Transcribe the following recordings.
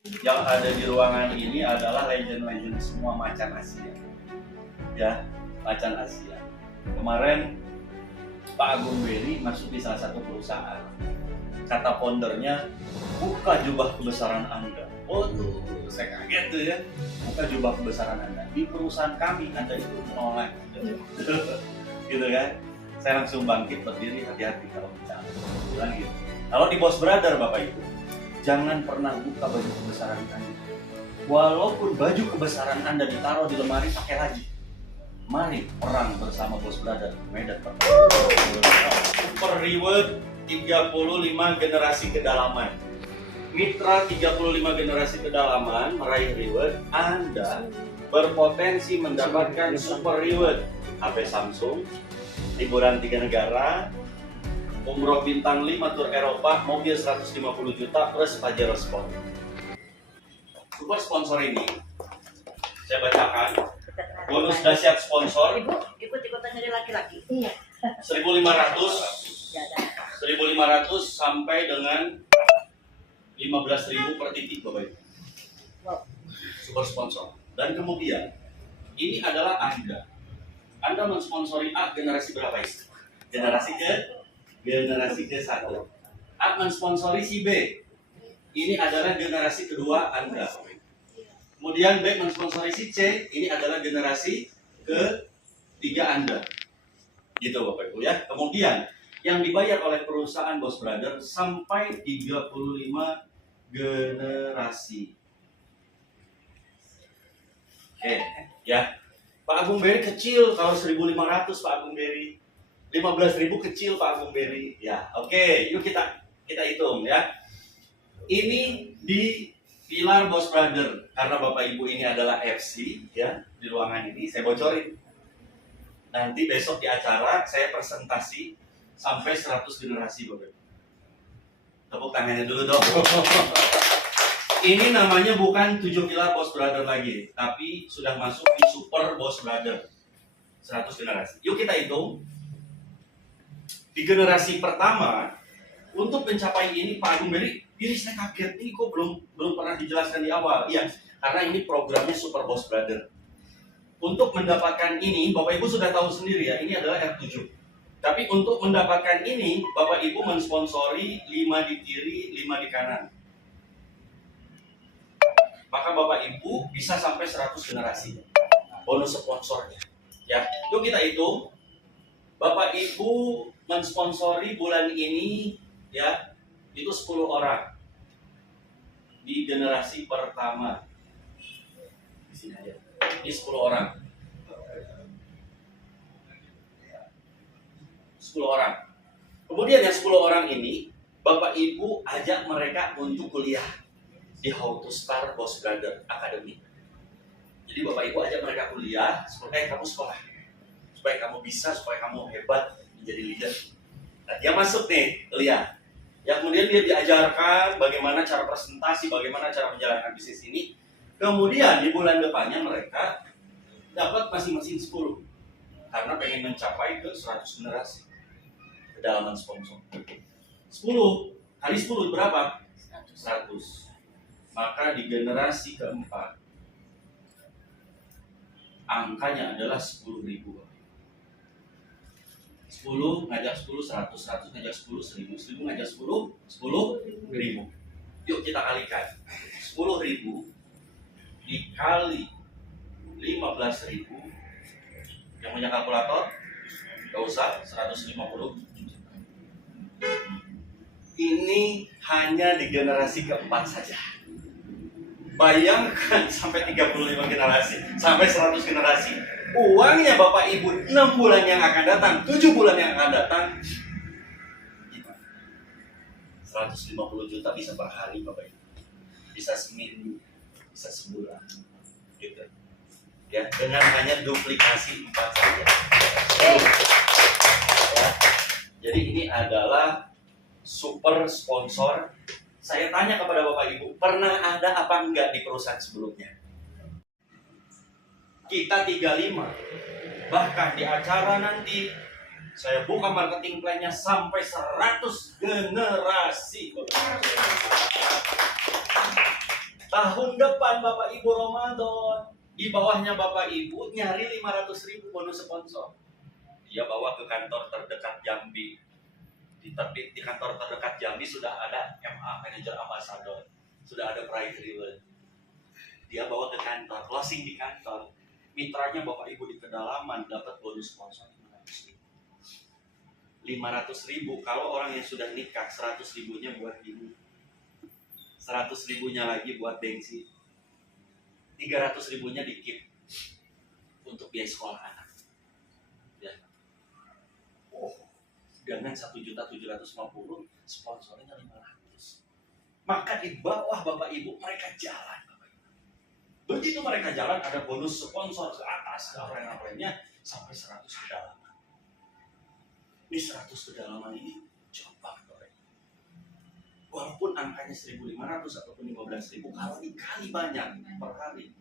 Yang ada di ruangan ini adalah legend-legend semua macan Asia. Ya, macan Asia. Kemarin Pak Agung Beri masuk di salah satu perusahaan. Kata foundernya, buka jubah kebesaran Anda. Waduh, saya kaget tuh ya. Buka jubah kebesaran Anda. Di perusahaan kami, Anda itu menolak. Gitu kan. Saya langsung bangkit berdiri, hati-hati kalau bicara. Bilang gitu. Kalau di Boss Brother, Bapak Ibu, jangan pernah buka baju kebesaran Anda. Walaupun baju kebesaran Anda ditaruh di lemari, pakai lagi. Mari perang bersama Boss Brother Medan Pertempuran. Super Reward 35 generasi kedalaman. Mitra 35 generasi kedalaman meraih reward. Anda berpotensi mendapatkan super reward HP Samsung, liburan 3 negara, umroh bintang 5 tur Eropa, mobil 150 juta plus Pajero Sport. Super sponsor ini saya bacakan. Bonus dahsyat sponsor. Ibu, ikut-ikutan jadi laki-laki. Iya. 1.500 sampai dengan 15.000 per titik, Bapak Ibu. Wow. Super sponsor. Dan kemudian ini adalah Anda. Anda mensponsori A generasi berapa itu? Generasi ke-1. A mensponsori si B. Ini adalah generasi kedua Anda. Kemudian B mensponsori si C, ini adalah generasi ketiga Anda. Gitu Bapak Ibu ya. Kemudian yang dibayar oleh perusahaan Boss Brother sampai 35 generasi. Oke, ya. Pak Agung Beri kecil kalau 1.500 Pak Agung Beri. 15.000 kecil Pak Agung Beri. Ya, oke, yuk kita hitung ya. Ini di pilar Boss Brother, karena Bapak Ibu ini adalah FC ya di ruangan ini, saya bocorin. Nanti besok di acara saya presentasi sampai 100 generasi Bapak Ibu. Tepuk tangannya dulu dong. Ini namanya bukan 7 pilar Boss Brother lagi, tapi sudah masuk di Super Boss Brother 100 generasi. Yuk kita hitung. Di generasi pertama, untuk mencapai ini Pak Agung Beri, ini saya kaget, ini kok belum pernah dijelaskan di awal. Iya, karena ini programnya Super Boss Brother. Untuk mendapatkan ini, Bapak Ibu sudah tahu sendiri ya, ini adalah R7. Tapi untuk mendapatkan ini, Bapak Ibu mensponsori 5 di kiri, 5 di kanan. Maka Bapak Ibu bisa sampai 100 generasi. Bonus sponsornya. Ya, yuk kita hitung. Bapak Ibu mensponsori bulan ini ya itu 10 orang di generasi pertama. Di sini aja. Ini 10 orang. 10 orang. Kemudian yang 10 orang ini Bapak Ibu ajak mereka untuk kuliah di How to Start Boss Brother Academy. Jadi Bapak Ibu ajak mereka kuliah supaya kamu sekolah, supaya kamu bisa, supaya kamu hebat menjadi leader. Nah, dia masuk nih kuliah. Ya, kemudian dia diajarkan bagaimana cara presentasi, bagaimana cara menjalankan bisnis ini. Kemudian di bulan depannya mereka dapat masing-masing 10 karena pengen mencapai ke 100 generasi kedalaman sponsor. 10 kali 10 berapa? 100. Maka di generasi keempat angkanya adalah 10.000. 10 ngajak 10, 100, 100 ngajak 10, 1000, 1000 ngajak 10, 10.000. Yuk kita kalikan. 10.000 dikali 15.000. Yang punya kalkulator? Gak usah, 150. Ini hanya di generasi keempat saja. Bayangkan sampai 35 generasi, sampai 100 generasi. Uangnya Bapak Ibu 6 bulan yang akan datang, 7 bulan yang akan datang, 150 juta bisa per hari Bapak Ibu. Bisa seminggu, bisa sebulan. Gitu. Ya, dengan hanya duplikasi 4 saja. Ya. Jadi ini adalah super sponsor. Saya tanya kepada Bapak Ibu, pernah ada apa enggak di perusahaan sebelumnya? Kita 35. Bahkan di acara nanti saya buka marketing plan-nya sampai 100 generasi. Tahun depan Bapak Ibu Ramadan, di bawahnya Bapak Ibu nyari 500.000 bonus sponsor. Dia bawa ke kantor terdekat Jambi. Di kantor terdekat Jambi sudah ada MA, Manager Ambassador. Sudah ada prize reward. Dia bawa ke kantor, closing di kantor. Mitranya Bapak Ibu di kedalaman dapat bonus sponsor 500.000. 500.000, kalau orang yang sudah nikah 100.000-nya buat ini. 100.000-nya lagi buat bensin. 300.000-nya dikit untuk biaya sekolah anak. Ya. Oh, dengan 1.750.000, sponsornya 500. Maka di bawah Bapak Ibu mereka jalan. Begitu mereka jalan ada bonus sponsor ke atas, ke lain-lainnya sampai 100 kedalaman. Ini 100 kedalaman ini coba korek. Walaupun angkanya 1.500 ataupun 15.000, kalau dikali banyak per hari,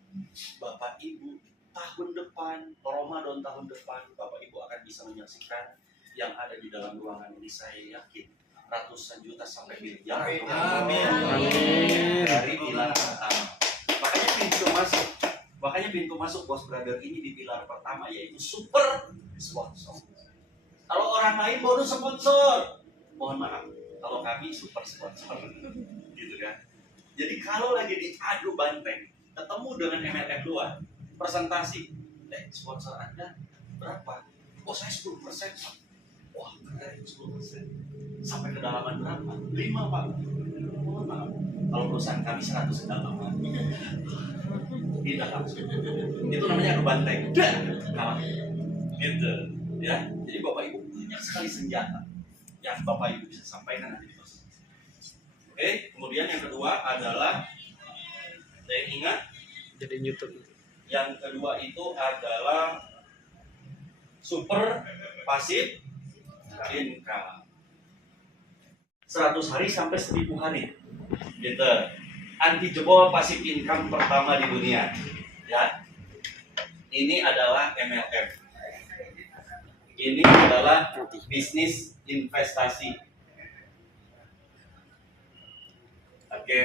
Bapak Ibu tahun depan, Ramadan tahun depan, Bapak Ibu akan bisa menyaksikan yang ada di dalam ruangan ini. Saya yakin ratusan juta sampai miliar. Amin. Dari pilar pertama. Makanya pintu masuk Bos Brother ini di pilar pertama, yaitu super sponsor. Kalau orang lain bonus sponsor, mohon maaf, kalau kami super sponsor, gitu kan. Jadi kalau lagi diadu banteng, ketemu dengan MLM luar, presentasi, sponsor Anda berapa? Oh saya 10%. Wah keren 10%. Sampai kedalaman berapa? 5 Pak. Mohon maaf, kalau perusahaan kami 100 kedalaman. Tidak langsung. Itu namanya adu banteng. Kalah. Gitu. Ya. Jadi Bapak Ibu banyak sekali senjata yang Bapak Ibu bisa sampaikan nanti di proses. Oke, kemudian yang kedua adalah saya ingat Jadi YouTube. yang kedua itu adalah super pasif income. 100 hari sampai 1.000 hari. Gitu. Anti jebol pasif income pertama di dunia. Ya. Ini adalah MLM. Ini adalah bisnis investasi. Oke,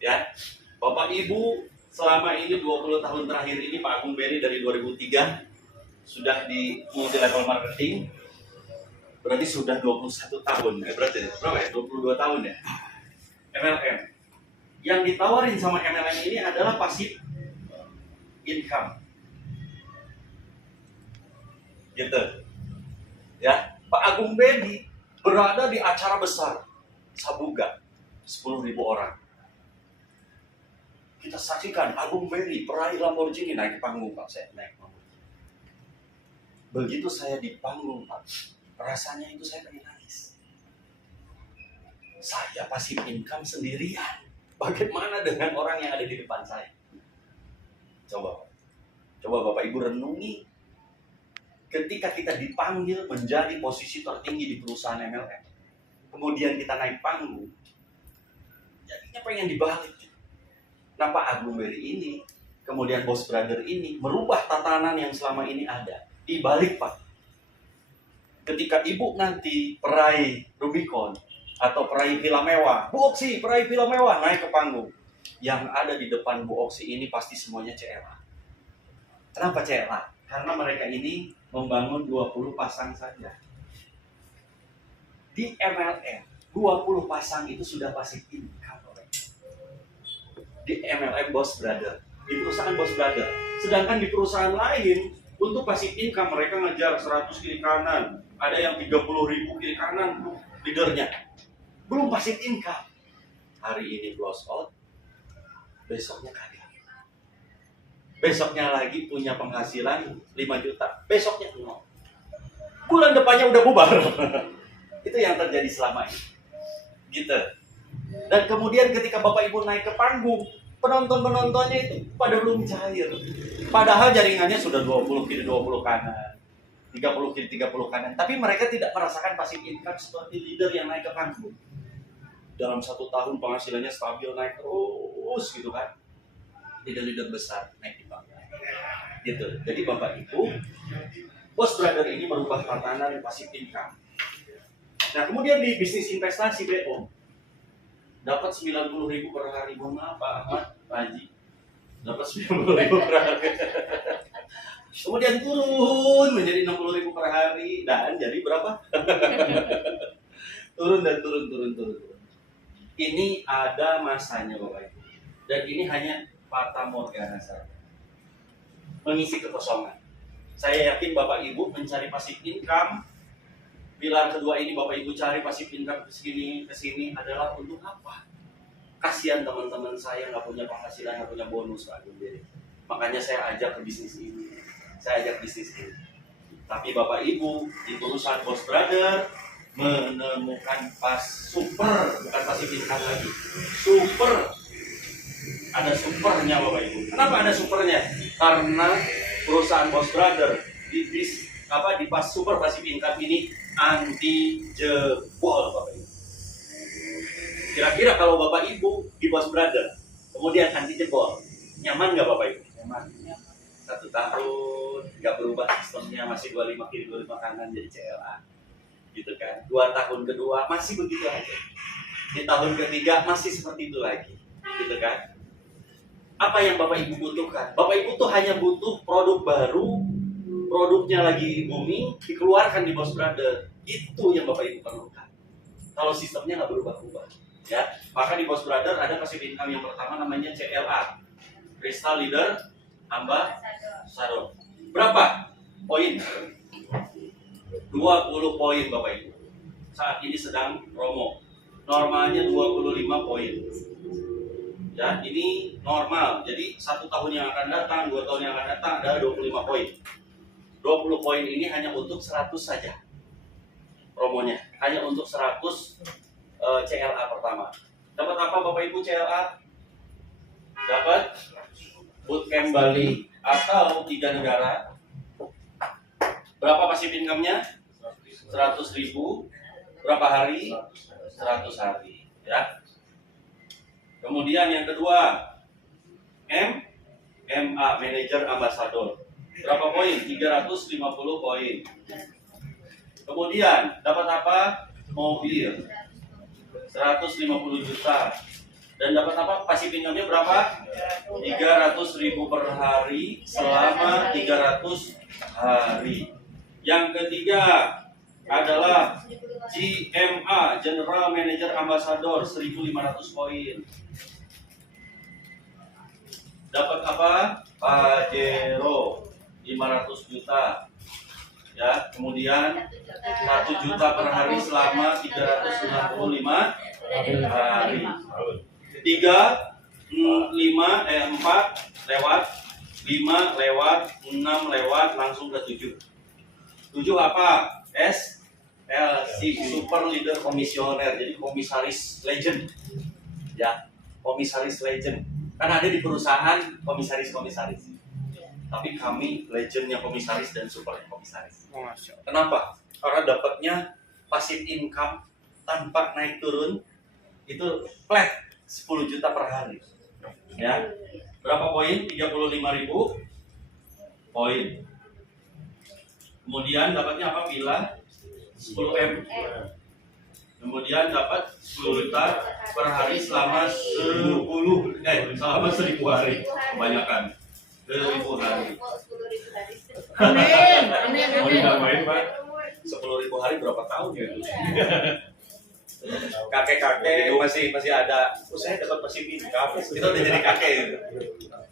ya. Bapak Ibu, selama ini 20 tahun terakhir ini Pak Agung Berry dari 2003 sudah di multi level marketing. Berarti sudah 21 tahun. Berarti berapa ya? 22 tahun ya. MLM. Yang ditawarin sama MLM ini adalah pasif income. Gitu. Ya, Pak Agung Berry berada di acara besar Sabuga, 10.000 orang. Kita saksikan Agung Berry peraih Lamborghini naik ke panggung, Pak. Saya naik panggung. Begitu saya di panggung, Pak, rasanya itu saya pengen nangis. Saya pasif income sendirian. Bagaimana dengan orang yang ada di depan saya? Coba Bapak Ibu renungi. Ketika kita dipanggil menjadi posisi tertinggi di perusahaan MLM, kemudian kita naik panggung, jadinya pengen dibalik. Nah Pak Agung Berry ini, kemudian Bos Brother ini merubah tatanan yang selama ini ada. Dibalik Pak. Ketika Ibu nanti peraih Rubicon atau peraih villa mewah, Bu Oksi peraih villa mewah naik ke panggung, yang ada di depan Bu Oksi ini pasti semuanya CLA. Kenapa CLA? Karena mereka ini membangun 20 pasang saja. Di MLM, 20 pasang itu sudah pasif income. Di MLM Bos Brother, di perusahaan Bos Brother. Sedangkan di perusahaan lain, untuk pasif income mereka ngejar 100 kiri kanan. Ada yang 30.000 kiri kanan leadernya. Belum pasif income. Hari ini close out, besoknya kaya. Besoknya lagi punya penghasilan 5 juta. Besoknya 0. Bulan depannya udah bubar. Itu yang terjadi selama ini. Gitu. Dan kemudian ketika Bapak Ibu naik ke panggung, penonton-penontonnya itu pada belum cair. Padahal jaringannya sudah 20 kiri 20 kanan. 30 kiri 30 kanan. Tapi mereka tidak merasakan passive income seperti leader yang naik ke panggung. Dalam 1 tahun penghasilannya stabil naik terus gitu kan. Leader-leader besar naik di panggung. Gitu. Jadi Bapak Ibu, Bos Brother ini merubah tatanan passive income. Nah kemudian di bisnis investasi BO dapat 90.000 per hari. Mohon maaf Pak Ahmad, 190.000 per hari. Kemudian turun menjadi 60.000 per hari dan jadi berapa? turun. Ini ada masanya Bapak Ibu. Dan ini hanya fata morgana saja. Mengisi kekosongan. Saya yakin Bapak Ibu mencari passive income. Pilar kedua ini Bapak Ibu cari passive income ke sini adalah untuk apa? Kasihan teman-teman saya nggak punya penghasilan, nggak punya bonus Pak Gundiri. Makanya saya ajak ke bisnis ini. Tapi Bapak Ibu di perusahaan Bos Brother menemukan super, bukan passive income lagi, super. Ada supernya Bapak Ibu. Kenapa ada supernya? Karena perusahaan Bos Brother di pas super passive income ini anti jebol Bapak Ibu. Kira-kira kalau Bapak Ibu di Bos Brother kemudian anti jebol, nyaman nggak Bapak Ibu? Nyaman. 1 tahun nggak berubah sistemnya, masih 25 kiri 25 kanan jadi CLA, gitu kan? 2 tahun kedua masih begitu aja. Di tahun ketiga masih seperti itu lagi, gitu kan? Apa yang Bapak Ibu butuhkan? Bapak Ibu tuh hanya butuh produk baru, produknya lagi booming, dikeluarkan di Bos Brother. Itu yang Bapak Ibu perlukan. Kalau sistemnya nggak berubah-ubah, ya. Maka di Bos Brother ada passive income yang pertama namanya CLA, Crystal Leader Ambassador. Berapa poin? 20 poin Bapak Ibu. Saat ini sedang promo. Normalnya 25 poin. Ya, ini normal. Jadi 1 tahun yang akan datang, 2 tahun yang akan datang ada 25 poin. 20 poin ini hanya untuk 100 saja. Promonya hanya untuk 100 CLA pertama. Dapat apa Bapak Ibu CLA? Dapat bootcamp Bali atau 3 negara. Berapa passive income-nya? 100.000. Berapa hari? 100 hari, ya. Kemudian yang kedua, MA Manager Ambassador. Berapa poin? 350 poin. Kemudian dapat apa? Mobil 150 juta. Dan dapat apa? Passive income-nya berapa? 300.000 per hari selama 300 hari. Yang ketiga adalah GMA General Manager Ambassador 1.500 poin. Dapat apa? Pajero 500 juta. Ya, kemudian 1 juta per hari selama 365 hari. 4 lewat, 5 lewat, 6 lewat, langsung ke 7. 7 apa? SLC, Super Leader Komisioner, jadi komisaris legend. Ya, komisaris legend. Kan ada di perusahaan komisaris-komisaris. Tapi kami legendnya komisaris dan super komisaris. Kenapa? Karena dapatnya passive income tanpa naik turun itu flat 10 juta per hari. Ya. Berapa poin? 35.000 poin. Kemudian dapatnya apa? Villa 10M. Kemudian dapat 10 juta per hari selama 1000 hari. Kebanyakan 1000 hari. Amin. Mau ditambahin Pak? 10.000 hari berapa tahun ya? Kakek-kakek masih ada. Saya dapat passive income. Kita udah jadi kakek gitu.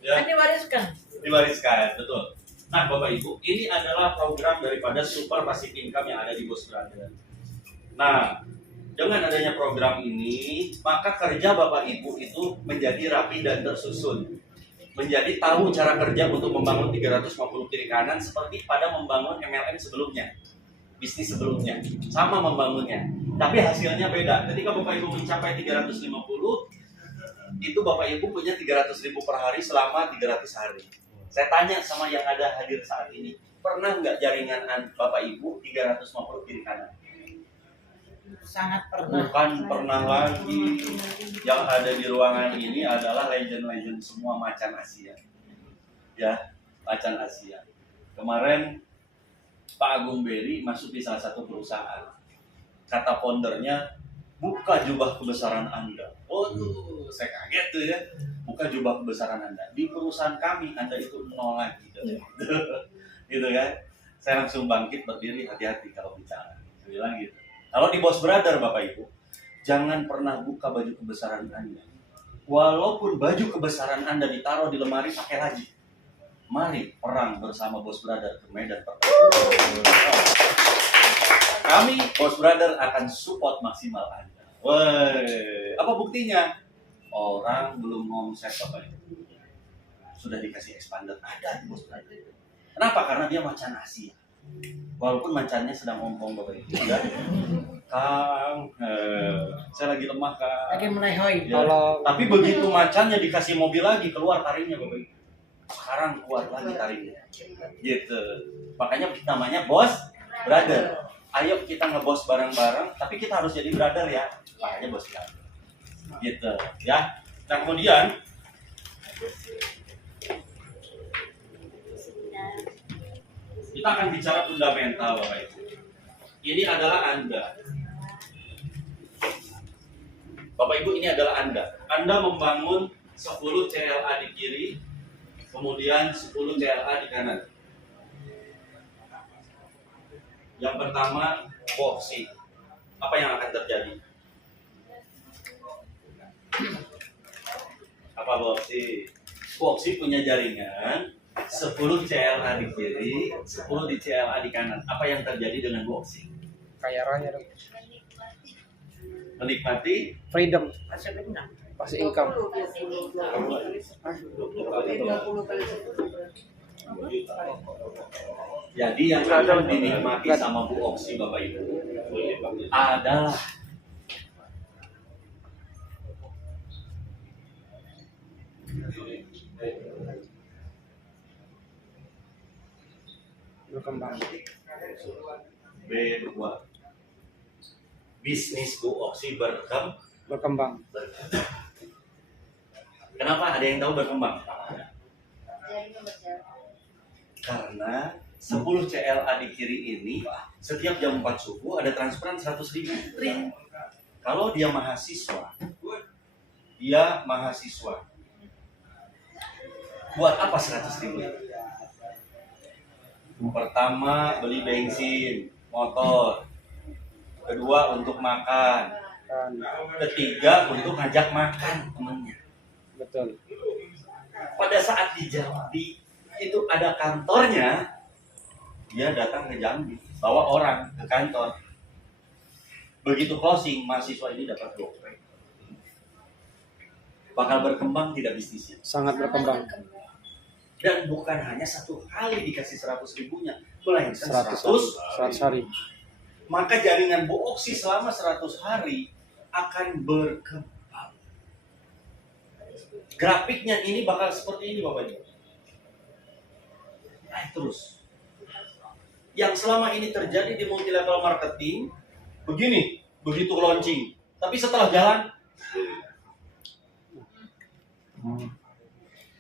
Ya. Kan Diwariskan, betul. Nah, Bapak Ibu, ini adalah program daripada super passive income yang ada di Bos Brother. Nah, dengan adanya program ini, maka kerja Bapak Ibu itu menjadi rapi dan tersusun. Menjadi tahu cara kerja untuk membangun 350 kiri kanan seperti pada membangun MLM sebelumnya. Bisnis sebelumnya. Sama membangunnya. Tapi hasilnya beda. Ketika Bapak Ibu mencapai 350, itu Bapak Ibu punya 300.000 per hari selama 300 hari. Saya tanya sama yang ada hadir saat ini, pernah nggak jaringan Bapak Ibu 350 kiri kanan? sangat pernah. Bukan pernah lagi. Yang ada di ruangan ini adalah legend-legend semua macan Asia. Ya, macan Asia. Kemarin Pak Agung Beri masuk di salah satu perusahaan. Kata foundernya, buka jubah kebesaran Anda. Oh tuh, saya kaget tuh ya. buka jubah kebesaran Anda. Di perusahaan kami Anda itu nol lagi. Gitu kan. Saya langsung bangkit berdiri, hati-hati kalau bicara. Saya bilang gitu. Kalau di Bos Brother Bapak Ibu, jangan pernah buka baju kebesaran Anda. Walaupun baju kebesaran Anda ditaruh di lemari, pakai lagi. Mari perang bersama Bos Brother ke medan pertempuran. Kami Bos Brother akan support maksimal Anda. Woi, apa buktinya? Orang belum ngomset Bapak Ibu. Sudah dikasih expander, ada di Bos Brother. Kenapa? Karena dia macan Asia. Walaupun macannya sedang ompong Bapak Ibu. Ya? Kang, saya lagi lemah Kang. Lagi melehoi. Ya. Tapi begitu macannya dikasih mobil lagi, keluar taringnya Bapak Ibu. Sekarang keluar lagi taringnya. Gitu. Makanya namanya Bos Brother. Ayo kita ngebos bareng-bareng, tapi kita harus jadi brother ya. Makanya Bos Brother. Gitu, ya. Nah, kemudian kita akan bicara fundamental Bapak Ibu. Ini adalah Anda. Bapak Ibu, ini adalah Anda. Anda membangun 10 CLA di kiri, kemudian 10 CLA di kanan. Yang pertama, boxing. Apa yang akan terjadi? Apa boxing? Boxing punya jaringan 10 CLA di kiri, 10 di CLA di kanan. Apa yang terjadi dengan boxing? Kaya raya dong. Menikmati Freedom, Masih benar. pasti income. 20 kali 10. Jadi yang akan dinikmati sama Bu Oksi Bapak Ibu adalah Berkembang. B2. Bisnis Bu Oksi Berkembang. Kenapa? Ada yang tahu berkembang? Karena 10 CLA di kiri ini setiap jam 4 subuh ada transferan 100.000. Kalau dia mahasiswa, buat apa 100.000? Pertama, beli bensin, motor. Kedua, untuk makan. Ketiga, untuk ngajak makan temennya. Betul. Pada saat di Jambi itu ada kantornya, dia datang ke Jambi, bawa orang ke kantor. Begitu closing, mahasiswa ini dapat gopay. Bakal berkembang tidak bisnisnya? Sangat berkembang. Dan bukan hanya satu kali dikasih 100.000-nya, melainkan 100. 100 hari. Maka jaringan Bu Oksi selama 100 hari akan berkembang. Grafiknya ini bakal seperti ini Bapak Ibu. Naik terus. Yang selama ini terjadi di multi level marketing begini, begitu launching, tapi setelah jalan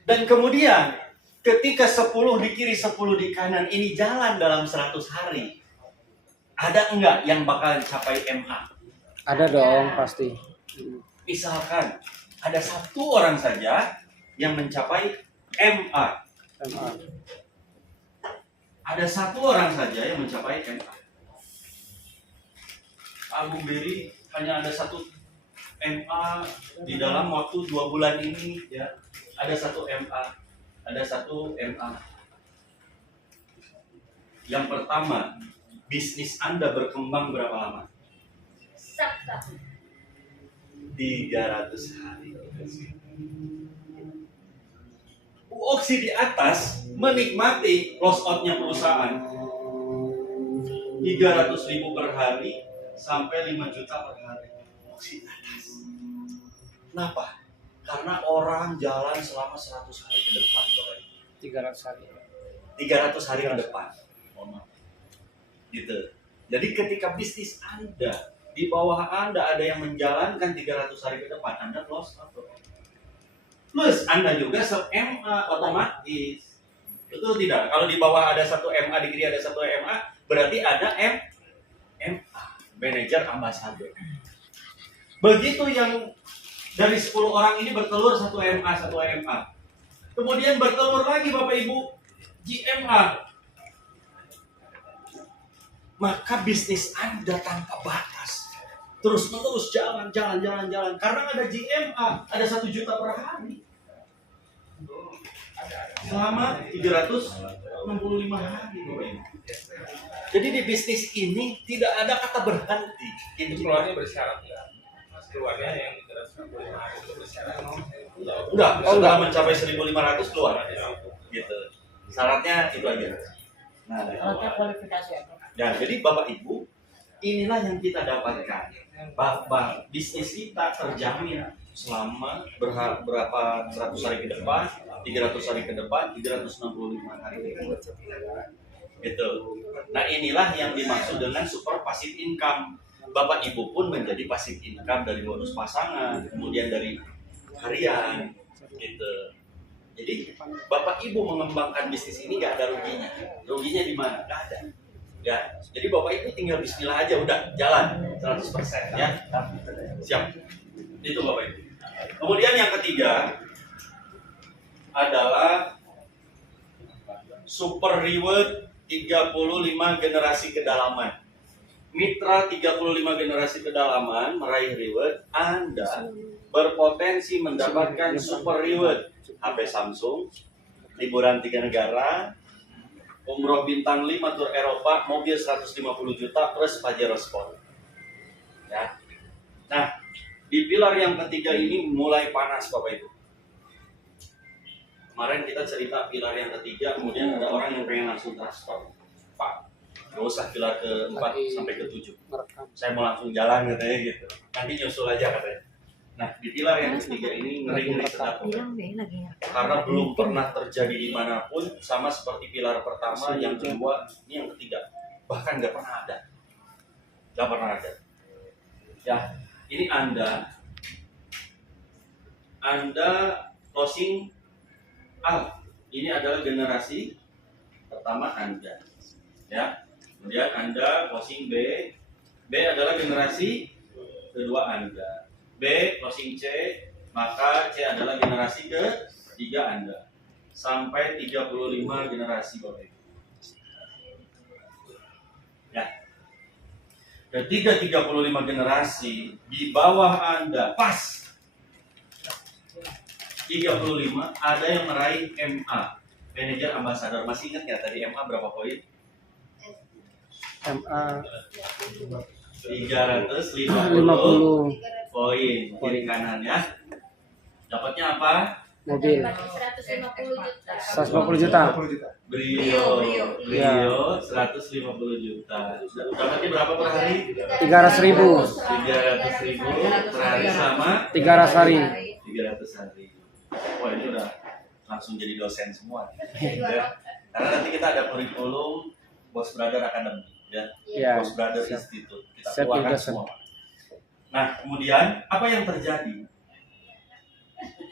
dan kemudian ketika 10 di kiri 10 di kanan ini jalan dalam 100 hari, ada enggak yang bakal capai MA? Ada dong pasti. Misalkan ada satu orang saja yang mencapai MA. MA. Ada satu orang saja yang mencapai MA. Agung Beri hanya ada satu MA di dalam waktu 2 bulan ini ya. Ada satu MA. Ada satu MA. Yang pertama, bisnis Anda berkembang berapa lama? 300 hari. Bu Oksi di atas menikmati loss out-nya perusahaan 300.000 per hari sampai 5 juta per hari. Bu Oksi di atas. Kenapa? Karena orang jalan selama 100 hari ke depan. 300 hari. 300 hari ke depan. Gitu. Jadi ketika bisnis Anda di bawah Anda ada yang menjalankan 300 hari ke depan, Anda loss atau plus Anda juga se-MA otomatis. Betul tidak? Kalau di bawah ada satu MA, di kiri ada satu MA, berarti ada MA, manager ambassador. Begitu yang Dari 10 orang ini bertelur 1 MA, 1 MA. Kemudian bertelur lagi Bapak Ibu GMA. Maka bisnis Anda tanpa batas. Terus menerus jalan. Karena ada GMA, ada 1 juta per hari. Selama 365 hari. Jadi di bisnis ini tidak ada kata berhenti. Itu keluarnya bersyarat ya. Keluarnya yang 365 hari itu bersyarat. Enggak, setelah mencapai 1.500 keluar. Gitu. Syaratnya itu aja. Nah, Kalau kualifikasi apa? ya, jadi Bapak Ibu, inilah yang kita dapatkan. Bahwa bisnis kita terjamin selama berapa 100 hari ke depan, 300 hari ke depan, 365 hari ke depan. Gitu. Nah, inilah yang dimaksud dengan super passive income. Bapak Ibu pun menjadi passive income dari bonus pasangan, kemudian dari harian, gitu. Jadi Bapak Ibu mengembangkan bisnis ini nggak ada ruginya. Ruginya di mana? Nggak ada. Ya, jadi Bapak Ibu tinggal Bismillah aja, udah jalan 100% ya. Siap. Itu Bapak Ibu. Kemudian yang ketiga adalah super reward 35 generasi kedalaman. Mitra 35 generasi kedalaman meraih reward, Anda berpotensi mendapatkan super reward HP Samsung, liburan 3 negara, umroh bintang 5 tur Eropa, mobil 150 juta plus Pajero Sport. Ya. Nah, di pilar yang ketiga ini mulai panas Bapak Ibu. Kemarin kita cerita pilar yang ketiga, kemudian ada orang yang pengen langsung transfer. Pak, nggak usah pilar ke-4 sampai ke-7. Saya mau langsung jalan katanya gitu. Nanti nyusul aja katanya. Nah, di pilar yang ketiga ini ngeri-ngeri sedap. Karena belum pernah terjadi dimanapun, sama seperti pilar pertama, yang kedua, ini yang ketiga. Bahkan nggak pernah ada. Nggak pernah ada. Ya, ini Anda closing A. Ini adalah generasi pertama Anda. Ya. Kemudian Anda closing B. B adalah generasi kedua Anda. B closing C, maka C adalah generasi ketiga Anda. Sampai 35 generasi Bapak Ibu. Ya. Ketika 35 generasi di bawah Anda pas 35 ada yang meraih MA, manajer ambasador. Masih ingat nggak tadi MA berapa poin? MA 350 poin kiri kanan ya. Dapatnya apa? mobil 150 juta. 150 juta. Brio Ya. 150 juta. Dapatnya berapa per hari? 300.000 300.000 per hari sama 300 hari. 300 hari. Wah, ini udah langsung jadi dosen semua. Ya. Karena nanti kita ada kurikulum Bos Brother Academy, ya. Ya. Bos Brother Institute. Kita Siap, keluarkan dosen. semua. Nah, kemudian apa yang terjadi?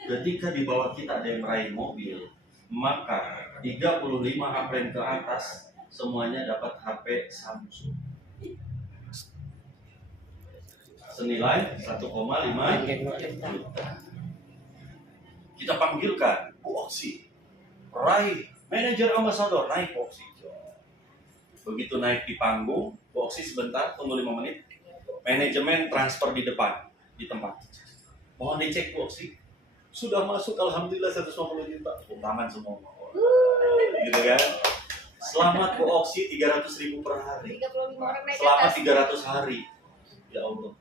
Ketika di bawah kita ada yang meraih mobil, maka 35 upline ke atas semuanya dapat HP Samsung senilai 1,5 juta. Kita panggilkan Bu Oksi, raih manajer ambasador, naik Bu Oksi. Begitu naik di panggung, Bu Oksi sebentar, tunggu 5 menit. Manajemen transfer di depan, di tempat. Mohon dicek Bu Oksi. Sudah masuk alhamdulillah 150 juta. Tangan semua. Gitu kan. Selamat Bu Oksi 300.000 per hari. 35 orang naik Selama atas. 300 hari. Ya Allah.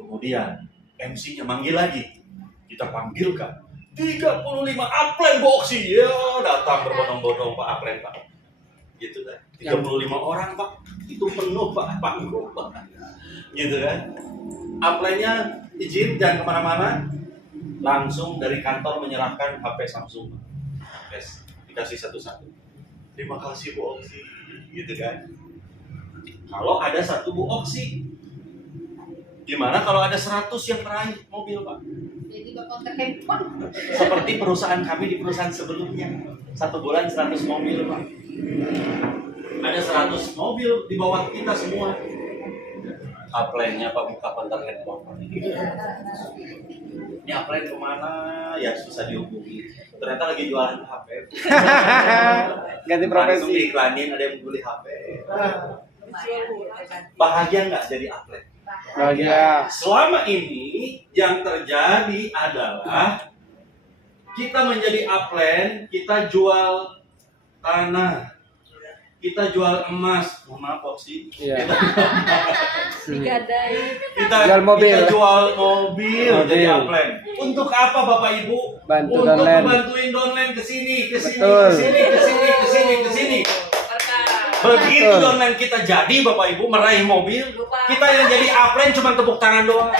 Kemudian MC-nya manggil lagi. Kita panggilkan 35 upline Bu Oksi. Ya, datang berbondong-bondong Pak upline Pak. Gitu kan. 35 orang Pak. Itu penuh Pak panggung Pak. Gitu kan. Upline-nya izin jangan kemana-mana. Langsung dari kantor menyerahkan HP Samsung. Yes, dikasih satu-satu. Terima kasih Bu Oksi. Gitu kan. Kalau ada satu Bu Oksi, gimana kalau ada 100 yang meraih mobil Pak? Jadi bakal terhempon. Seperti perusahaan kami di perusahaan sebelumnya. 1 bulan 100 mobil Pak. Ada 100 mobil di bawah kita semua. Upline-nya Pak buka kontak handphone. Ini upline kemana? Ya susah dihubungi. Ternyata lagi jualan HP. Ganti Langsung profesi. diiklanin ada yang beli HP. Bahagia nggak jadi upline? Bahagia. Selama ini yang terjadi adalah kita menjadi upline, kita jual tanah, kita jual emas, mohon maaf Foxy. Iya. Digadai. Kita Jual mobil. kita jual mobil Mobil. jadi upline. Untuk apa Bapak Ibu? Bantu Untuk downline. membantuin downline ke sini, ke sini, Betul. ke sini, ke sini, ke sini, ke sini. Begitu Betul. downline kita jadi Bapak Ibu meraih mobil, kita yang jadi upline cuma tepuk tangan doang.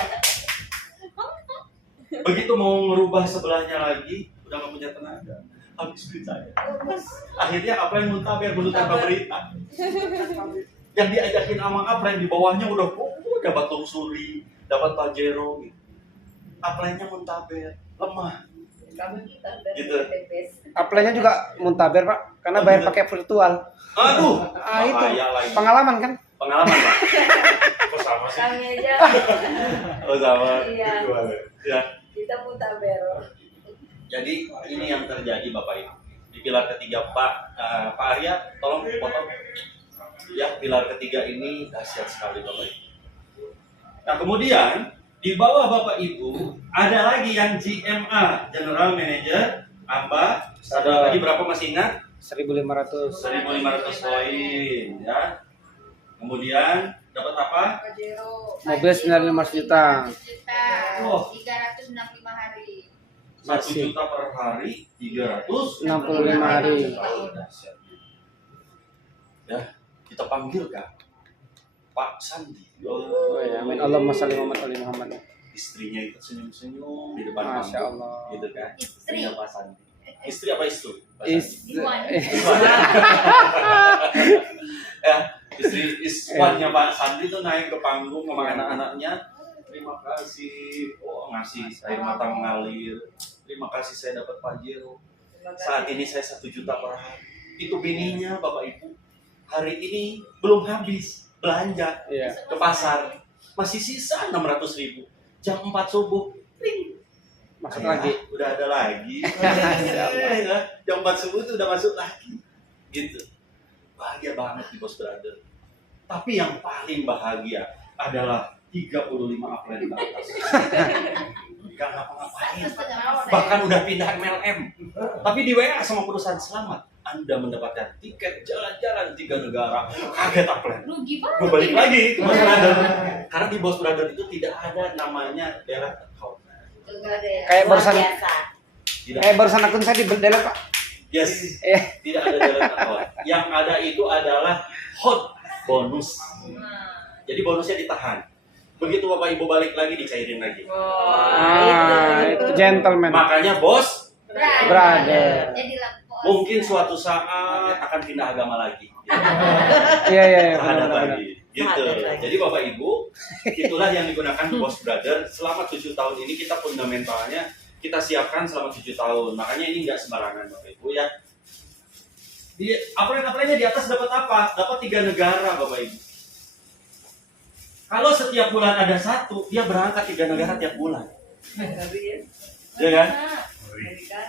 Begitu mau ngerubah sebelahnya lagi, udah gak punya tenaga. Habis duit saya. Akhirnya upline muntaber dulu tanpa berita. Yang diajakin sama upline di bawahnya udah dapat luxury, dapat pajero gitu. Upline-nya muntaber, lemah. Gitu. Apply-nya juga muntaber, Pak, karena bayar pakai virtual. Aduh, Itu bahaya lagi. pengalaman kan? Pengalaman Pak. Kok sama sih? Kami aja. Oh sama. Iya. Ya. Kita mutabero. Jadi ini yang terjadi Bapak Ibu. Di pilar ketiga Pak Arya, tolong potong. Ya, pilar ketiga ini dahsyat sekali Bapak Ibu. Nah kemudian di bawah Bapak Ibu ada lagi yang GMA, General Manager, apa? Ada lagi berapa masih ingat? 1.500. 1.500 poin, ya. Kemudian dapat apa? Pajero. Mobil 95 juta. Oh. 365 hari. 1 juta per hari, 365 65 hari. Oh, dahsyat. Ya, kita panggil Kak Pak Sandi. Oh ya, amin. Allahumma shalli Muhammad. Istrinya itu senyum-senyum di depan Masya panggung, Allah. gitu kan? Istri. Istrinya Pak Sandi. Istri apa istri? Pak Sandi. Iwan. Ya, istri iswannya Pak Sandi tuh naik ke panggung sama anak-anaknya. Terima kasih, oh ngasih air mata mengalir. Terima kasih saya dapat pajero. Saat ini saya 1 juta per hari. Itu bininya Bapak Ibu. Hari ini belum habis belanja Iya. ke pasar. Masih sisa 600.000. Jam 4 subuh. Ring. Masuk Ayah, lagi. Udah ada lagi. Jam 4 subuh itu udah masuk lagi. Gitu. Bahagia banget di Bos Brother. Tapi yang paling bahagia adalah 35 upline ke atas. Gak ngapa-ngapain. Bahkan udah pindah MLM. Tapi di WA sama perusahaan selamat. Anda mendapatkan tiket jalan-jalan 3 negara. Kaget upline. Rugi banget. Gue balik lagi ke Bos Brother. Karena di Bos Brother itu tidak ada namanya direct account. Enggak ada ya. Kayak barusan Tidak. barusan akun saya di-delete, Pak. Yes. Tidak ada direct account. Yang ada itu adalah hot bonus. Jadi bonusnya ditahan. Begitu Bapak Ibu balik lagi dicairin lagi. Itu gentleman. Makanya Bos Brother. Jadi lapor. mungkin suatu saat akan pindah agama lagi. Iya, Terhadap benar. lagi. Gitu. Jadi Bapak Ibu, itulah yang digunakan Bos Brother selama 7 tahun ini. Kita fundamentalnya kita siapkan selama 7 tahun. Makanya ini nggak sembarangan Bapak Ibu ya. Di upline-upline-nya di atas dapat apa? Dapat 3 negara Bapak Ibu. Kalau setiap bulan ada 1, dia berangkat 3 negara tiap bulan. Ya kan?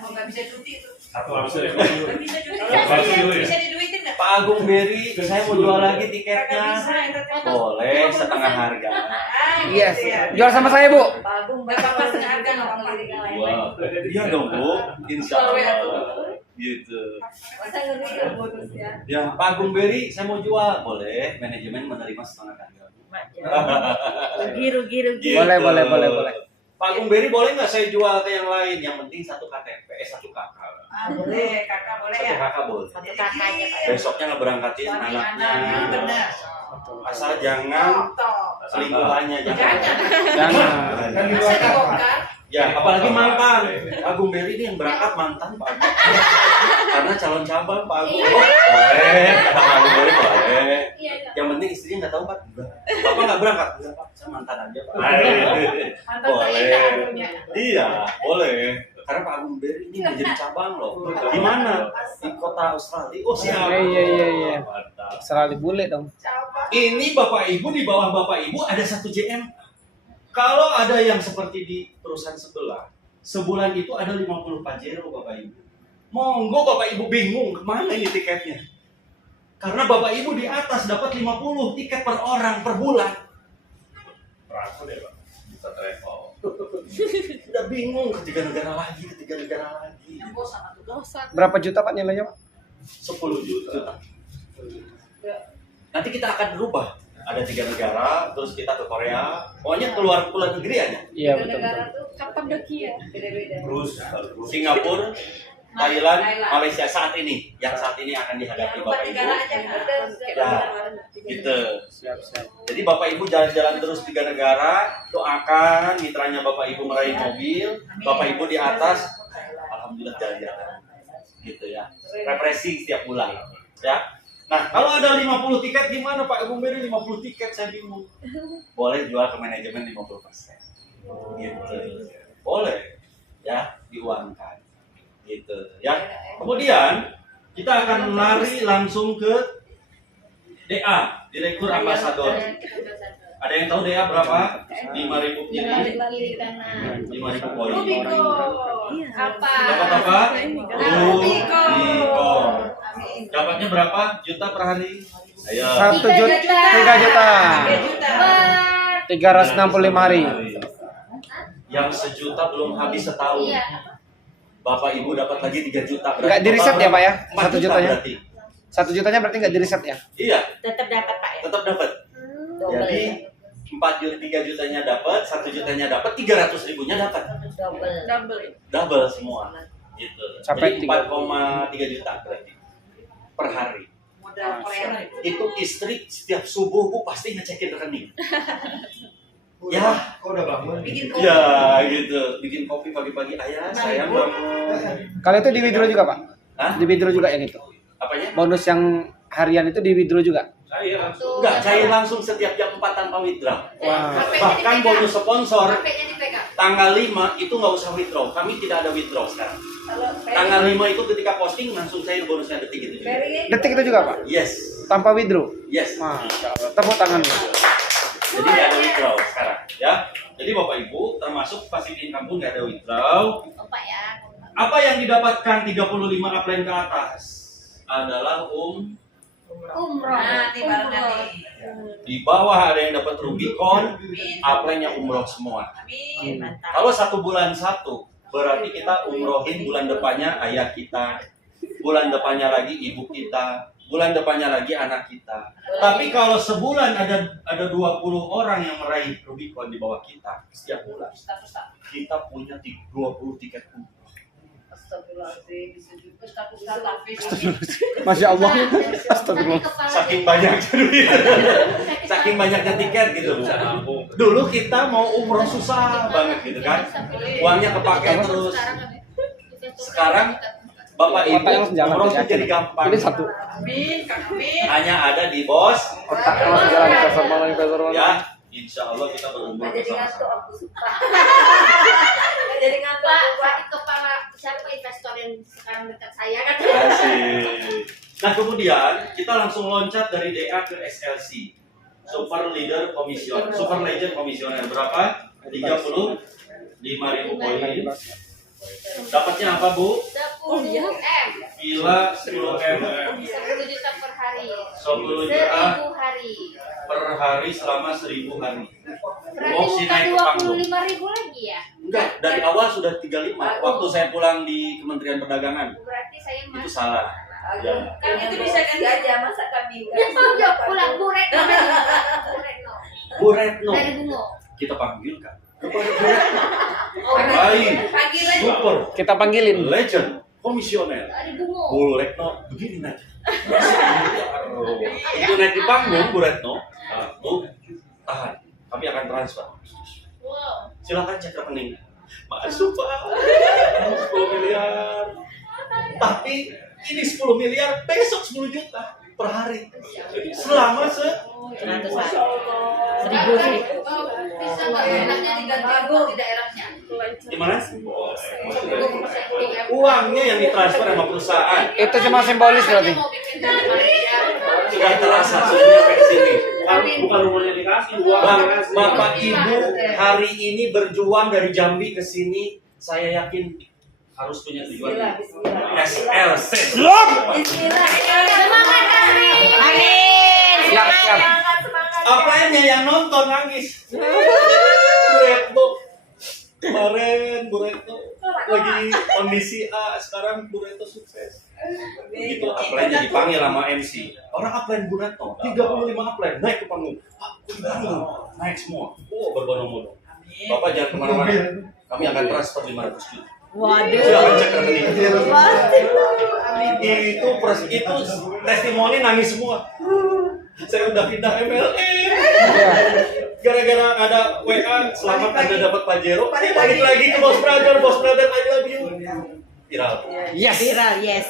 Nggak bisa cuti itu. Satu langsung ya. Nggak bisa cuti. Bisa diduitin nggak? Pak Agung Berry, saya mau jual lagi tiketnya. Boleh setengah harga. Iya, jual sama saya, Bu. Bagung Nggak apa-apa, seharga nggak apa-apa. Wah, iya dong Bu, insya Allah. Gitu. Masa ngeri ya bonusnya. Ya, Pak Agung Berry, saya mau jual. Boleh, manajemen menerima setengah harga. Rugi. Gitu. Boleh. Pak Agung Berry, boleh nggak saya jual ke yang lain? Yang penting 1 KTP, 1 KK. Boleh, kakak boleh 1 ya. KK boleh. Satu kakaknya Pak. Besoknya ngeberangkatin Suami anaknya. anaknya benar. Asal jangan Top. selingkuhannya, jangan. Jangan. Masa dibongkar? Ya, apalagi mantan. Agung Berry ini yang berangkat mantan Pak Agung. Karena calon cabang Pak Agung. Oh, boleh, kata Pak Agung Berry boleh. Iya, Kak. Yang penting istrinya nggak tahu Pak. Enggak. Bapak nggak berangkat? Enggak Pak, saya mantan aja Pak. Mantan terindah anunya. Iya, boleh. Karena Pak Agung Berry ini menjadi cabang loh. Di mana? Di kota Australia. Oh siap. Iya. Mantap. Selalu bule dong. Siapa? Ini Bapak Ibu, di bawah Bapak Ibu ada 1 JM. Kalau ada yang seperti di perusahaan sebelah, sebulan itu ada 50 pajero Bapak Ibu. Monggo Bapak Ibu bingung kemana ini tiketnya. Karena Bapak Ibu di atas dapat 50 tiket per orang per bulan. Berapa deh Pak? Bisa travel. Udah bingung ketiga negara lagi. Nembus sama tuh. Berapa juta Pak nilainya Pak? 10 juta. Nanti kita akan berubah. Ada 3 negara, terus kita ke Korea. Pokoknya keluar negeri aja. Iya betul. Negara tuh Kapadokia beda-beda. Terus Singapura, Thailand, Malaysia saat ini. Yang saat ini akan dihadapi Lupa Bapak Ibu. negara aja kan. Ya, gitu. Siap. Jadi Bapak Ibu jalan-jalan terus 3 negara, doakan mitranya Bapak Ibu meraih mobil, Bapak Ibu di atas, alhamdulillah jalan-jalan. Gitu ya. Refreshing setiap bulan. Ya. Nah, kalau ada 50 tiket gimana Pak Ibu Beri 50 tiket saya bingung. Boleh jual ke manajemen 50%. Gitu. Boleh. Ya, diuangkan. Gitu ya. Kemudian kita akan lari langsung ke DA, Direktur Ambasador. Ada yang tahu DA berapa? 5.000 ini. Lali tanah. 5.000 poin. Rubiko. Apa? Dapat apa? Rubiko. Rubiko. Dapatnya berapa juta per hari? Ayo. 1 juta, 3 juta. 3 juta. 365 hari. Yang sejuta belum habis setahun. Iya. Bapak Ibu dapat lagi 3 juta. Nggak di riset ya Pak ya? 4 1 juta jutanya? berarti. 1 jutanya berarti nggak di riset ya? Iya, Tetap dapat Pak ya. tetap dapat. Jadi 4 juta 3 jutanya dapat, 1 jutanya dapat, 300 ribunya dapat. Double. Double semua. Gitu. Sampai Jadi 4,3 juta berarti per hari. Modal Korea itu. Itu istri setiap subuh Bu pasti ngecekin rekening. Ya, Kok udah bangun? Bikin kopi. ya gitu. Bikin kopi pagi-pagi, ayah saya bangun. Kalau itu di withdraw juga Pak? Hah? Di withdraw juga yang itu? Apanya? Bonus yang harian itu di withdraw juga? Saya langsung. Enggak, cair langsung setiap jam 4 tanpa withdraw. Wah. Bahkan bonus sponsor HP-nya dipegang. tanggal 5 itu nggak usah withdraw. Kami tidak ada withdraw sekarang. Kalau Tanggal 5 itu ketika posting langsung cair bonusnya detik itu juga. Detik itu juga Pak? Yes. Tanpa withdraw? Yes. Masya Allah. Tepuk tangan. Jadi nggak ada withdraw sekarang, ya. Jadi Bapak Ibu termasuk passive income pun nggak ada withdraw. Opa ya. Apa yang didapatkan 35 upline ke atas adalah Umroh. Nah, di barengan nih. di bawah ada yang dapat Rubicon, upline-nya umroh semua. Amin, mantap. Kalau 1 bulan 1, berarti kita umrohin bulan depannya ayah kita, bulan depannya lagi ibu kita, bulan depannya lagi anak kita. Tapi kalau sebulan ada 20 orang yang meraih Rubicon di bawah kita setiap bulan, kita punya 20 tiket umroh. Astagfirullahaladzim. Bisa juga. Masya Allah. Astagfirullah. Saking banyaknya duit, saking banyaknya tiket gitu. Dulu kita mau umroh susah banget gitu kan, uangnya kepake terus. Sekarang Bapak Ibu Otak langsung jalan, umroh tuh yakin. jadi gampang. Ini 1. Amin, Kak Amin. Hanya ada di bos. Otaknya langsung jalan investor mana investor mana. Ya, insya Allah kita berumroh Jadi ngantuk bersama-sama. aku suka. Jadi ngantuk. Pak, itu para siapa investor yang sekarang dekat saya kan? Asik. Nah kemudian kita langsung loncat dari DA ke SLC, Super Leader Commission, Super Legend Komisioner berapa? 35.000 poin. Dapatnya apa Bu? 10 M. Gila 10 M, 10 juta per hari. 10 juta 1000 hari. per hari selama 1000 hari. Berarti Oh, si bukan naik ke panggung. 25.000 lagi ya? Enggak, dari awal sudah 35. Waktu saya pulang di Kementerian Perdagangan Berarti saya itu masuk. salah. Ya. Kan itu bisa ganti aja masa kami ya pulang Bu Retno. Bu Retno. Bu Retno, Dari Bungo. kita panggil kan. Kepada Bu Retno. Baik, pagi lagi. super, Kita panggilin. legend, komisioner. Dari Bungo. Bu Retno, begini aja. Itu naik di panggung Bu Retno, Bu, tahan, kami akan transfer. Wow. Silakan cek rekening. Masuk Pak, 10 miliar. Tapi ini 10 miliar, besok 10 juta per hari. Selama 100 hari. 1000. Bisa nggak enaknya diganti Bu di daerahnya? gimana? Uangnya yang ditransfer sama perusahaan Itu cuma simbolis berarti. Mau bikin dari Malaysia. sudah terasa sudah sampai ke sini. bukan rumahnya dikasih, uang dikasih. Bapak Ibu hari ini berjuang dari Jambi ke sini, saya yakin harus punya tujuan SLC. Bismillah. Semangat kami. Amin. Siap, siap. Semangat. Apanya yang nonton nangis? Bu Retno kemarin Bu Retno lagi kondisi A, sekarang Bu Retno sukses. Begitu upline-nya dipanggil sama MC. Orang upline Bu Retno, 35 upline naik ke panggung. Naik semua. Oh, berbondong-bondong. Bapak jangan kemana-mana. Kami akan transfer 500 juta. Waduh. Silakan cek rekening. Itu testimoni nangis semua. Saya udah pindah MLM. Gara-gara ada WA, selamat Anda dapat Pajero. Saya balik lagi ke Bos Brother I love you. Viral. Yes. Viral, yes.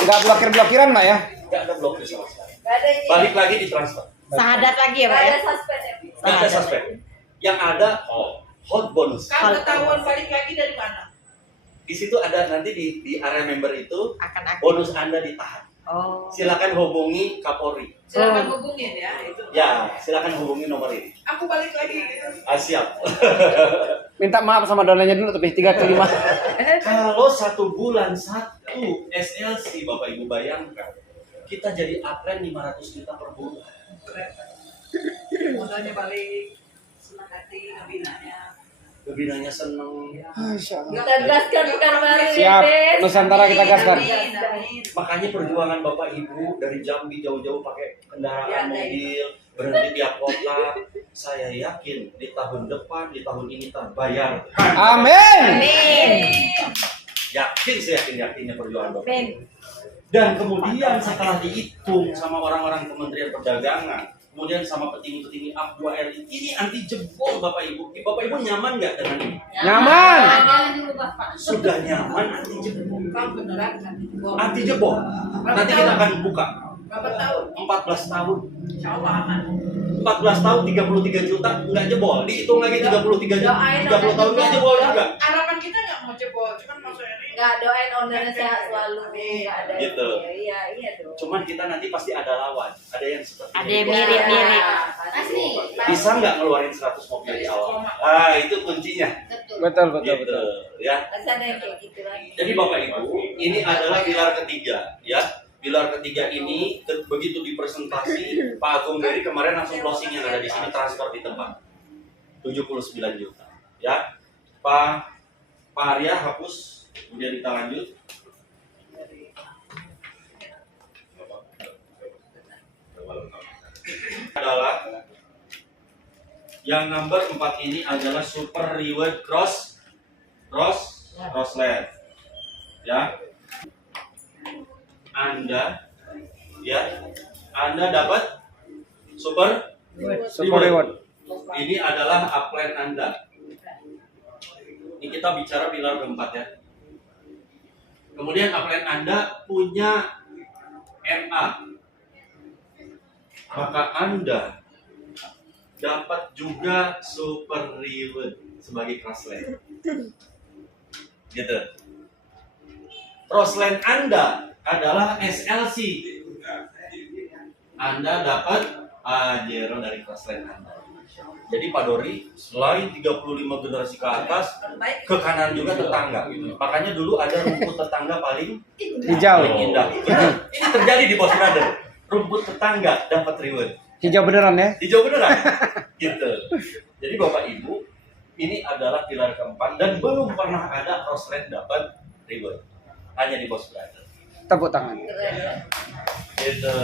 Enggak blokir-blokiran, Mbak ya? Gak ada blokir sama sekali. Gak ada ini. Balik lagi di transfer. Sahadat lagi ya, Gak Pak ya? ada suspend ya. Gak ada suspek. Yang ada hot bonus. Kalau ketahuan balik lagi dari mana? Di situ ada nanti di area member itu Akan aktif. bonus Anda ditahan. Oh. Silakan hubungi Kapolri. Silakan hubungin ya itu. Ya, silakan hubungi nomor ini. Aku balik lagi. Siap. Minta maaf sama donanya dulu tapi 3 ke 5. Kalau 1 bulan 1 SLC, Bapak Ibu bayangkan, kita jadi upline 500 juta per bulan. Modalnya balik. Semangati ngebinanya. Kebinanya seneng. Kita gaskan bukan baru. Siap. Nusantara kita gaskan. Amin, amin. Makanya perjuangan Bapak Ibu dari Jambi jauh-jauh pakai kendaraan mobil, berhenti tiap kota. Saya yakin di tahun depan, di tahun ini terbayar. Amin. Amin. Yakin, saya yakinnya perjuangan Bapak. Amin. Dan kemudian setelah dihitung sama orang-orang Kementerian Perdagangan, kemudian sama petinggi-petinggi Aqua RI, ini anti jebol Bapak Ibu. Bapak Ibu nyaman nggak dengan ini? Nyaman. Jangan dirubah, Pak. Sudah nyaman anti jebol. Kamu beneran kan? Anti jebol. Nanti kita akan buka. Berapa tahun? 14 tahun. Insya Allah aman. 14 tahun 33 juta nggak jebol. Dihitung lagi 33 juta. 30 tahun nggak jebol juga. Harapan kita nggak mau jebol, cuman Mas Eri. Nggak, doain ownernya sehat selalu. Nggak ada. Gitu. Iya dong. Cuman kita nanti pasti ada lawan. Ada yang seperti Ada ini. yang mirip-mirip. Pasti. Bisa nggak ngeluarin 100 mobil di awal? Itu kuncinya. Betul, betul, Gitu, betul. ya. Pasti ada yang kayak gitu lagi. Jadi Bapak Ibu, ini adalah pilar ketiga, ya. Pilar ketiga ini begitu dipresentasi, Pak Agung Beri kemarin langsung closing yang ada di sini transfer di tempat 79 juta, ya. Pak Arya hapus, kemudian kita lanjut. Adalah yang nomor 4 ini adalah Super Reward Crossland, ya. Anda dapat super Reward. Ini adalah upline Anda. Ini kita bicara pilar keempat ya. Kemudian upline Anda punya MA, maka Anda dapat juga super reward sebagai crossland. Gitu. Crossland Anda adalah SLC. Anda dapat Pajero dari crossland Anda. Jadi Pak Dori, selain 35 generasi ke atas, ke kanan juga tetangga. Makanya dulu ada rumput tetangga paling Hijau. indah. Ini terjadi di Bos Brother. Rumput tetangga dapat reward. Hijau beneran ya? Hijau beneran. Gitu. Jadi Bapak Ibu, ini adalah pilar keempat dan belum pernah ada crossland dapat reward. Hanya di Bos Brother. Tepuk tangan. Gitu.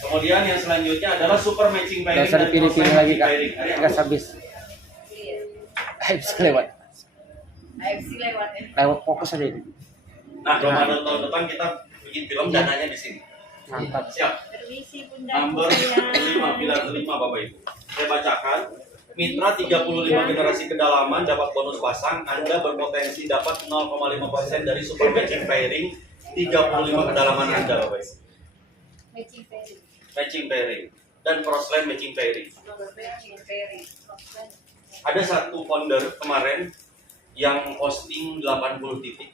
Kemudian yang selanjutnya adalah super matching pairing Dasar dan pilih-pilih cross-line lagi matching kak. pairing. Hari Gas aku- habis. Iya. Bisa lewat. AFC lewat ya. Lewat fokus aja ini. Nah, Ramadan tahun depan kita bikin film dananya di sini. Mantap. Siap. Permisi Bunda. Nomor 5, pilar kelima Bapak Ibu. Saya bacakan. Mitra 35 generasi kedalaman dapat bonus pasang. Anda berpotensi dapat 0,5% dari super matching pairing 35 kedalaman Anda Bapak Ibu. Matching pairing. Matching pairing dan crossline matching pairing. Matching pairing. Ada satu founder kemarin yang posting 80 titik.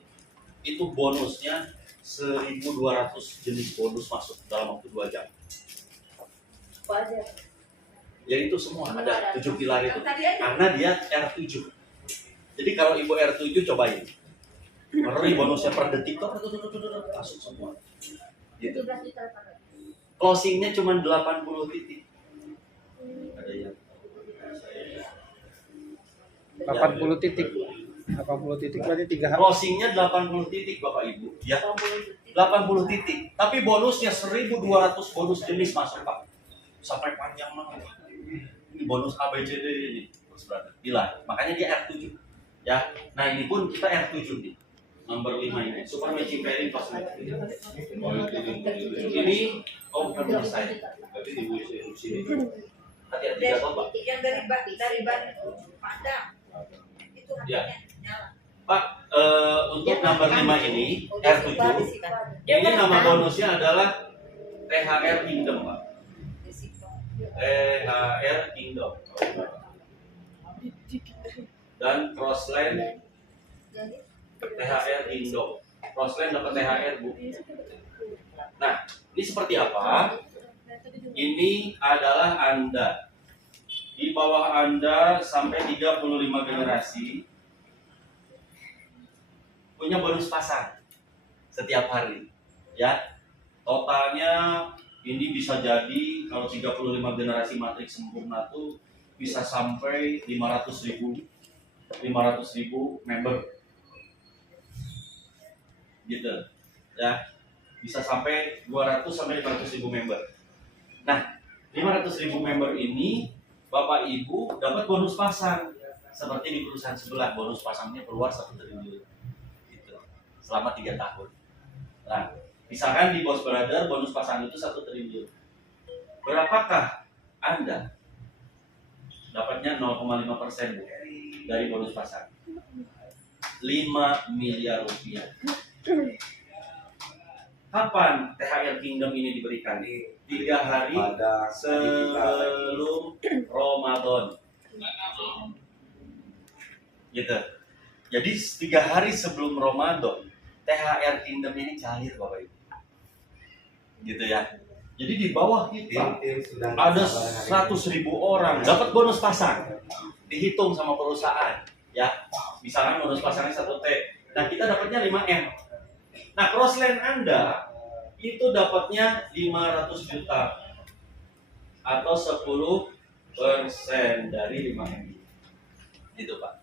Itu bonusnya 1.200 jenis bonus masuk dalam waktu 2 jam. Wajar. Ya itu semua ada 7 pilar itu. Tadi aja. Karena dia R7. Jadi kalau ibu R7 cobain. Ngeri bonusnya per detik tuh masuk semua. Gitu. 17 juta Pak. Closingnya cuma 80 titik. Ada yang 80 titik. 80 titik berarti 3 hari. closingnya 80 titik Bapak Ibu. Ya. 80 titik. Tapi bonusnya 1.200 bonus jenis masuk Pak. Sampai panjang banget. Ini bonus ABCD ini. Bos Brother. Gila. Makanya dia R7. Ya. Nah ini pun kita R7 nih. Nomor 5 ini. Super Matching Pairing Plus Match. Ini bukan bonus saya. Berarti di sini. Hati-hati jatuh Pak. Yang dari ban Padang. Itu Ya. harganya nyala. Pak, untuk nomor 5 ini R7. Ini nama bonusnya adalah THR Kingdom Pak. THR Kingdom. Dan Crossland THR Kingdom. Crossland dapat THR Bu. Nah, ini seperti apa? Ini adalah Anda. Di bawah Anda sampai 35 generasi punya bonus pasang setiap hari. Ya. Totalnya ini bisa jadi kalau 35 generasi matriks sempurna tuh bisa sampai 500.000 member. Gitu. Ya. Bisa sampai 200 sampai 500.000 member. Nah, 500.000 member ini Bapak Ibu dapat bonus pasang seperti di perusahaan sebelah, bonus pasangnya keluar 1 triliun gitu, selama 3 tahun. Nah, misalkan di Boss Brother bonus pasang itu 1 triliun. Berapakah Anda dapatnya 0,5% Bu, dari bonus pasang? 5 miliar rupiah. Kapan THR Kingdom ini diberikan? 3 hari sebelum Ramadan. Gitu. Jadi 3 hari sebelum Ramadan, THR Kingdom ini cair Bapak Ibu. Gitu ya. Jadi di bawah kita ada 100.000 orang dapat bonus pasang. Dihitung sama perusahaan. Ya, misalkan bonus pasangnya 1T. Nah, kita dapatnya 5M. Nah, Crossland Anda itu dapatnya 500 juta atau 10% dari 5M. Gitu Pak.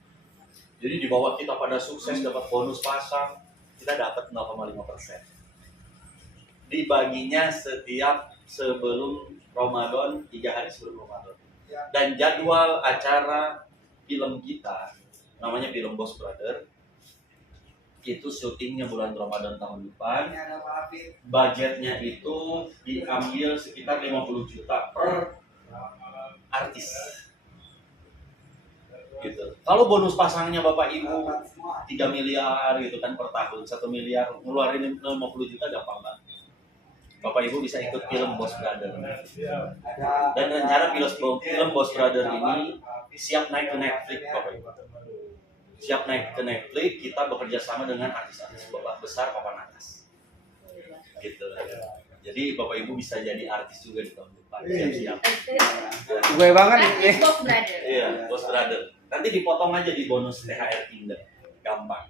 Jadi di bawah kita pada sukses dapat bonus pasang, kita dapat 0,5%. Dibaginya setiap sebelum Ramadan, 3 hari sebelum Ramadan. Dan jadwal acara film kita, namanya film Boss Brother, itu syutingnya bulan Ramadan tahun depan. Budgetnya itu diambil sekitar 50 juta per artis. Gitu. Kalau bonus pasangnya Bapak Ibu 3 miliar gitu kan per tahun, 1 miliar, ngeluarin 50 juta gampang banget. Bapak Ibu bisa ikut film Boss Brother. Dan rencana film Boss Brother ini siap naik ke Netflix Bapak Ibu. Siap naik ke Netflix, kita bekerja sama dengan artis-artis bapak besar papan atas. Gitu. Jadi Bapak Ibu bisa jadi artis juga di tahun depan. Siap-siap. Gue banget nih. Artis Boss Brother. Iya, Boss Brother. Nanti dipotong aja di bonus THR Kingdom. Gampang.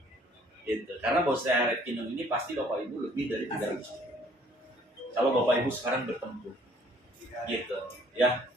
Gitu. Karena bonus THR Kingdom ini pasti Bapak Ibu lebih dari 300. Kalau Bapak Ibu sekarang bertempur. Gitu. Ya.